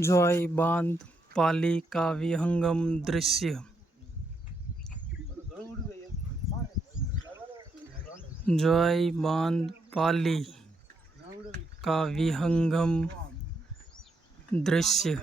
Joy बांध पाली का विहंगम दृश्य। जॉय बांध पाली का विहंगम दृश्य।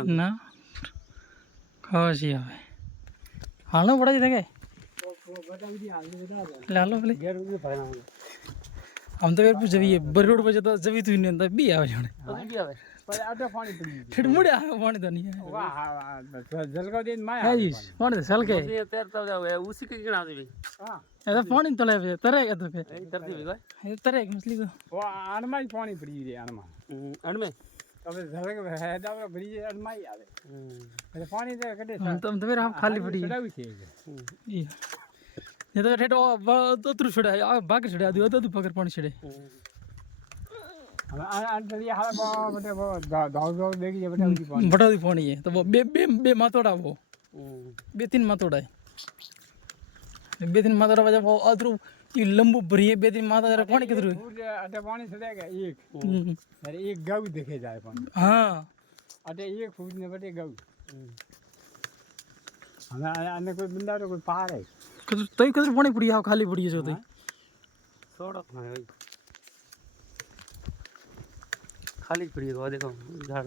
ना खासी आवे हालनो पड़ा जी देखे लालो भले हम तो फिर जब ये बरोड बजे तो जब तू नहीं बी आवे जाने बी आवे पर आटा पानी पड़ी फिर मुड़े आवे पानी तो नहीं है वाह जलका दिन माया है जी पानी तो सल के तैरता जावे उसी के गिना दे हां ऐसा पानी तो ले तरेगा तो पे तरती भी कोई तरेगा मछली को वाह अनमाई पानी पड़ी रे अनमा अनमे तबे झलक है दाव बड़ी अनमाई आवे अरे पानी दे कटे हम तो फिर हम खाली पड़ी चढ़ावी छे ये तो ठेठो तो तुर छड़े आ बाग छड़े दियो तो पकड़ पानी छड़े हम आन चलिए हाल बटे वो दाव देखिए बटाई पानी है तो वो बे मातोड़ा वो बे तीन मातोड़ा है बे तीन मातोड़ा वजह वो अदरु ये लंबू भरिए बे तीन माता जरा पानी किधर अटे पानी छड़ेगा एक अरे एक गाव देखे जाए पानी हां अटे एक फूट ने बटे गाव हमें आने कोई बंदा तो कोई पार है तई कदर पानी पड़ी है खाली पड़ी है जो तई सड़क में है खाली पड़ी है वो देखो झाड़